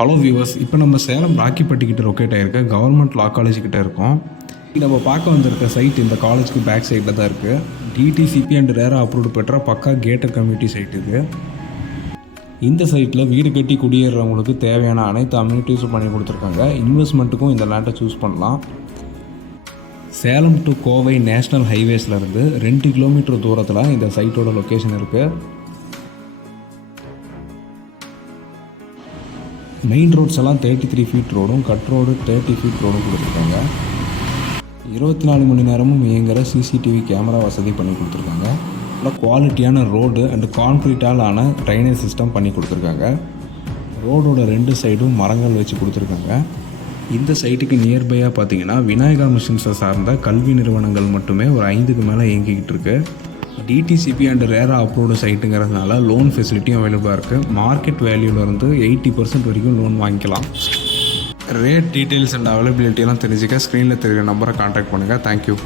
Hello viewers, இப்போ நம்ம சேலம் ராக்கிப்பட்டிக்கிட்ட லொக்கேட் ஆகிருக்க கவர்மெண்ட் லா காலேஜ் கிட்ட இருக்கோம். நம்ம பார்க்க வந்திருக்க சைட் இந்த காலேஜுக்கு பேக் சைடில் தான் இருக்குது. டிடிசிபி அண்ட் ரேரா அப்ரூவ்டு பெற்ற பக்கா கேட்டட் கம்யூனிட்டி சைட் இது. இந்த சைட்டில் வீடு கட்டி குடியேறவங்களுக்கு தேவையான அனைத்து அம்யூனிட்டிஸும் பண்ணி கொடுத்துருக்காங்க. இன்வெஸ்ட்மெண்ட்டுக்கும் இந்த லேண்டை சூஸ் பண்ணலாம். சேலம் டு கோவை நேஷ்னல் ஹைவேஸ்லேருந்து 2 கிலோமீட்டர் தூரத்தில் இந்த சைட்டோட லொக்கேஷன் இருக்குது. மெயின் ரோட்ஸ் எல்லாம் 33 ஃபீட் ரோடும், கட் ரோடு 30 ஃபீட் ரோடும் கொடுத்துருக்காங்க. 24 மணி நேரமும் இயங்குகிற சிசிடிவி கேமரா வசதி பண்ணி கொடுத்துருக்காங்க. நல்லா குவாலிட்டியான ரோடு அண்ட் கான்க்ரீட்டால் ஆன ட்ரைனேஜ் சிஸ்டம் பண்ணி கொடுத்துருக்காங்க. ரோடோட 2 சைடும் மரங்கள் வச்சு கொடுத்துருக்காங்க. இந்த சைட்டுக்கு நியர்பையாக பார்த்தீங்கன்னா விநாயகா மிஷின்ஸை சார்ந்த கல்வி நிறுவனங்கள் மட்டுமே ஒரு 5க்கு மேலே இயங்கிக்கிட்டு இருக்கு. டிடிசிபி அண்ட் ரேரா அப்ரூவ்டு சைட்டுங்கிறதுனால லோன் ஃபெசிலிட்டியும் அவைலபிளாக இருக்குது. மார்க்கெட் வேல்யூலேருந்து 80% வரைக்கும் லோன் வாங்கிக்கலாம். ரேட் டீட்டெயில்ஸ் அண்ட் அவைலபிலிட்டியெல்லாம் தெரிஞ்சுக்க ஸ்க்ரீனில் தெரிகிற நம்பரை கான்டாக்ட் பண்ணுங்கள். தேங்க்யூ.